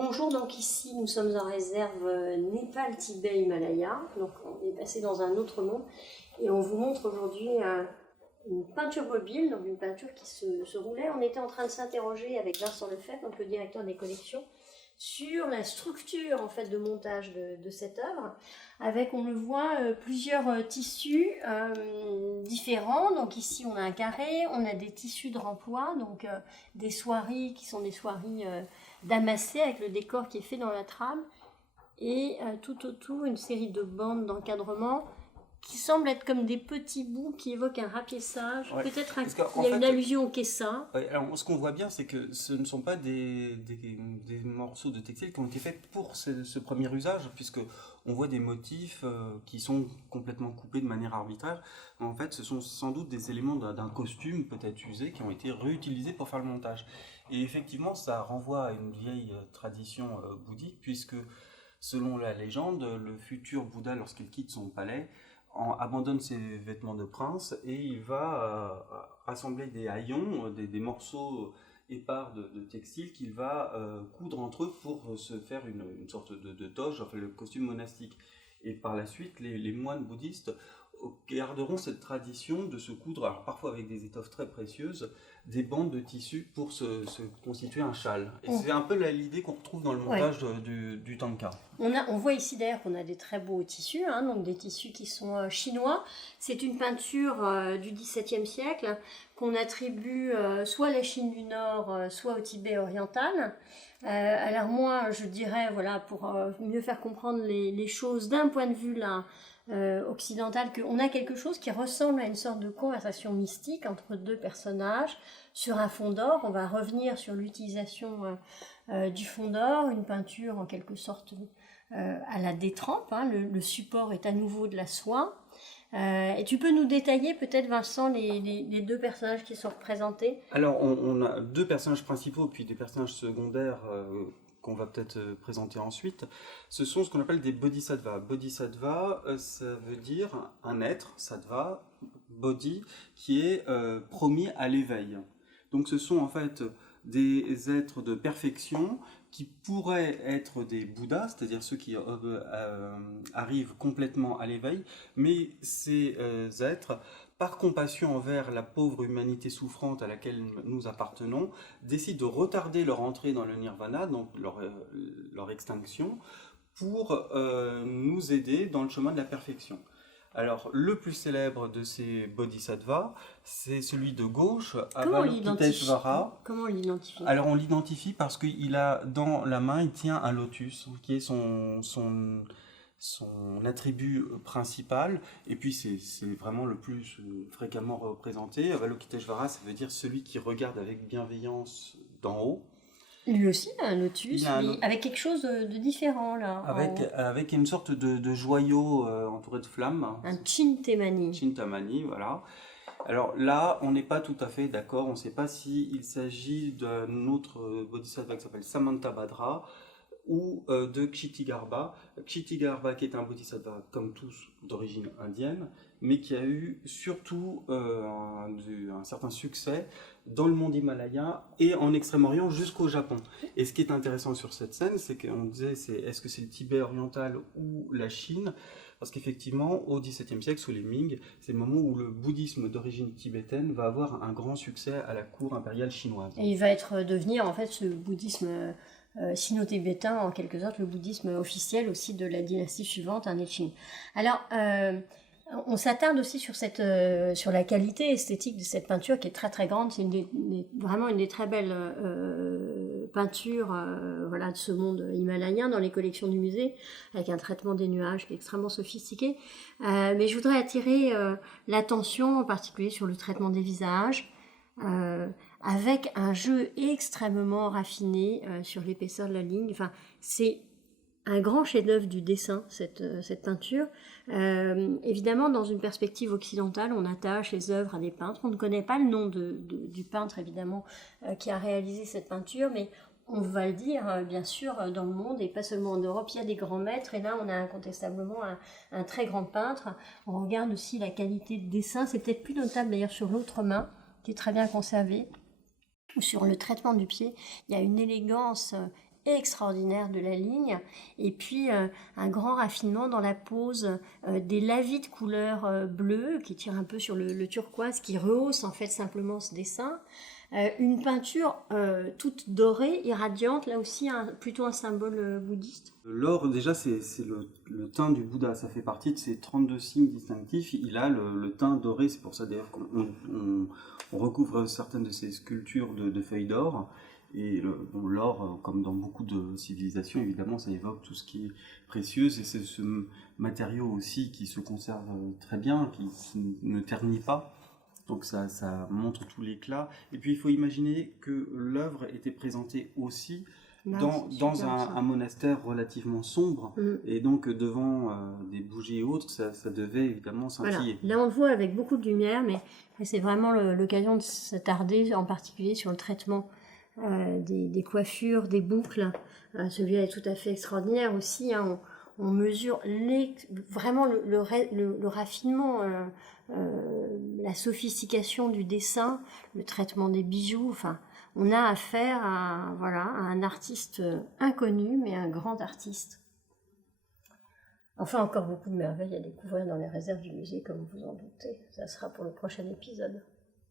Bonjour, donc ici nous sommes en réserve Népal, Tibet, Himalaya. Donc on est passé dans un autre monde et on vous montre aujourd'hui une peinture mobile, donc une peinture qui se roulait. On était en train de s'interroger avec Vincent Lefebvre, donc le directeur des collections, sur la structure en fait de montage de cette œuvre, avec, on le voit, plusieurs tissus différents. Donc ici on a un carré, on a des tissus de remploi, donc des soieries qui sont des soieries damassées avec le décor qui est fait dans la trame, et tout autour une série de bandes d'encadrement qui semblent être comme des petits bouts qui évoquent un rapiessage. Ouais. Peut-être Il y a une allusion au kessa. Alors, ce qu'on voit bien, c'est que ce ne sont pas des morceaux de textile qui ont été faits pour ce premier usage, puisque on voit des motifs qui sont complètement coupés de manière arbitraire. En fait, ce sont sans doute des éléments d'un costume peut-être usé qui ont été réutilisés pour faire le montage. Et effectivement, ça renvoie à une vieille tradition bouddhique, puisque selon la légende, le futur Bouddha, lorsqu'il quitte son palais, abandonne ses vêtements de prince et il va rassembler des haillons, des morceaux épars de textile qu'il va coudre entre eux pour se faire une sorte de toge, enfin le costume monastique. Et par la suite, les moines bouddhistes garderont cette tradition de se coudre, alors parfois avec des étoffes très précieuses, des bandes de tissu pour se constituer un châle. Et c'est un peu l'idée qu'on retrouve dans le montage du Thangka. On voit ici d'ailleurs qu'on a des très beaux tissus, donc des tissus qui sont chinois. C'est une peinture du XVIIe siècle qu'on attribue soit à la Chine du Nord, soit au Tibet oriental. Alors moi, je dirais, voilà, pour mieux faire comprendre les choses d'un point de vue là, occidental, qu'on a quelque chose qui ressemble à une sorte de conversation mystique entre deux personnages sur un fond d'or. On va revenir sur l'utilisation du fond d'or, une peinture en quelque sorte à la détrempe, le support est à nouveau de la soie. Et tu peux nous détailler peut-être, Vincent, les deux personnages qui sont représentés? Alors on a deux personnages principaux puis des personnages secondaires qu'on va peut-être présenter ensuite. Ce sont ce qu'on appelle des bodhisattvas. Bodhisattva, ça veut dire un être, sattva, bodhi, qui est promis à l'éveil. Donc ce sont en fait des êtres de perfection qui pourraient être des Bouddhas, c'est-à-dire ceux qui arrivent complètement à l'éveil, mais ces êtres, par compassion envers la pauvre humanité souffrante à laquelle nous appartenons, décident de retarder leur entrée dans le nirvana, donc leur extinction, pour nous aider dans le chemin de la perfection. Alors, le plus célèbre de ces bodhisattvas, c'est celui de gauche, Avalokiteshvara. Comment on l'identifie? Alors, on l'identifie parce qu'il a dans la main, il tient un lotus, qui est son attribut principal, et puis c'est vraiment le plus fréquemment représenté. Avalokiteshvara, ça veut dire celui qui regarde avec bienveillance d'en haut. Lui aussi a un lotus, mais avec quelque chose de différent là. Avec une sorte de joyau entouré de flammes. Un Chintamani. Chintamani, voilà. Alors là, on n'est pas tout à fait d'accord, on ne sait pas s'il s'agit d'un autre bodhisattva qui s'appelle Samantabhadra ou de Kshitigarbha. Kshitigarbha qui est un bodhisattva comme tous d'origine indienne, mais qui a eu surtout un certain succès dans le monde himalayen et en Extrême-Orient jusqu'au Japon. Et ce qui est intéressant sur cette scène, c'est qu'on disait est-ce que c'est le Tibet oriental ou la Chine? Parce qu'effectivement, au XVIIe siècle, sous les Ming, c'est le moment où le bouddhisme d'origine tibétaine va avoir un grand succès à la cour impériale chinoise. Et il va devenir en fait ce bouddhisme sino-tibétain, en quelque sorte le bouddhisme officiel aussi de la dynastie suivante, un Qing. Alors, on s'attarde aussi sur la qualité esthétique de cette peinture qui est très très grande. C'est vraiment une des très belles peintures de ce monde himalayen dans les collections du musée, avec un traitement des nuages qui est extrêmement sophistiqué. Mais je voudrais attirer l'attention en particulier sur le traitement des visages, avec un jeu extrêmement raffiné sur l'épaisseur de la ligne. Enfin, c'est un grand chef-d'œuvre du dessin, cette peinture. Évidemment, dans une perspective occidentale, on attache les œuvres à des peintres. On ne connaît pas le nom du peintre, évidemment, qui a réalisé cette peinture, mais on va le dire, bien sûr, dans le monde, et pas seulement en Europe, il y a des grands maîtres, et là, on a incontestablement un très grand peintre. On regarde aussi la qualité de dessin. C'est peut-être plus notable, d'ailleurs, sur l'autre main, qui est très bien conservée, ou sur le traitement du pied. Il y a une élégance extraordinaire de la ligne, et puis un grand raffinement dans la pose, des lavis de couleur bleue qui tirent un peu sur le turquoise, qui rehausse en fait simplement ce dessin. Une peinture toute dorée, irradiante, là aussi plutôt un symbole bouddhiste. L'or, déjà, c'est le teint du Bouddha, ça fait partie de ses 32 signes distinctifs. Il a le teint doré, c'est pour ça d'ailleurs qu'on recouvre certaines de ses sculptures de feuilles d'or. Et l'or, comme dans beaucoup de civilisations, évidemment, ça évoque tout ce qui est précieux, et c'est ce matériau aussi qui se conserve très bien, qui ne ternit pas. Donc ça montre tout l'éclat. Et puis il faut imaginer que l'œuvre était présentée aussi dans un monastère relativement sombre, et donc devant des bougies et autres, ça devait évidemment scintiller. Voilà. Là on le voit avec beaucoup de lumière, mais c'est vraiment l'occasion de s'attarder en particulier sur le traitement des coiffures, des boucles. Celui-là est tout à fait extraordinaire aussi, hein. On mesure vraiment le raffinement, la sophistication du dessin, le traitement des bijoux. Enfin, on a affaire à un artiste inconnu, mais un grand artiste. Enfin, encore beaucoup de merveilles à découvrir dans les réserves du musée, comme vous en doutez. Ça sera pour le prochain épisode.